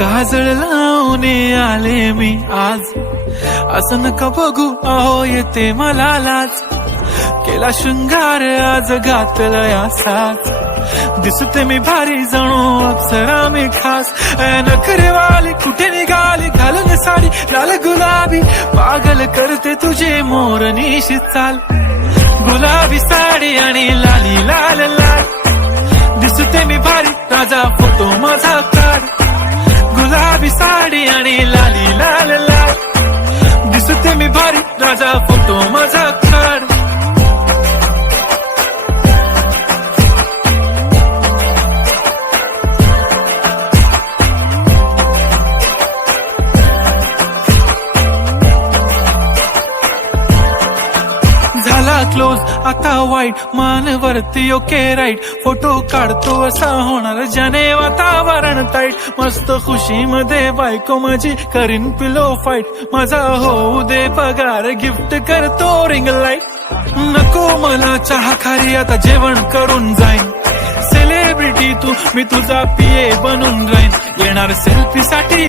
काजळ लावून आले मी आज, असं नका बघू अहो येते मला लाज. केला शृंगार आज घातलाय असाच, दिसते मी भारी जणू अप्सरा मी खास. नखरेवाली कुठे निघाली घालून साडी लाल गुलाबी, पागल करते तुझे मोरनीशी चाल. गुलाबी साडी आणि लाली लाल लाल, दिसते मी भारी राजा फोटो माझा काढ. गुलाबी साडी आणि लाली लाल लाल, दिसते मी भारी राजा फोटो माझा काढ. झाला क्लोज आता वाईट, मान वरती ओके राईट. फोटो काढतो असा होणार ज्याने वातावरण ताईट. मस्त खुशी मध्ये बायको माझी करीन पिलो फाईट. माझा होऊ दे पगार गिफ्ट करतो रिंग लाईट. नको मला चहा खारी आता जेवण करून जाईन. सेलिब्रिटी तू मी तुझा पिये बनून राहीन. येणार सेल्फी साठी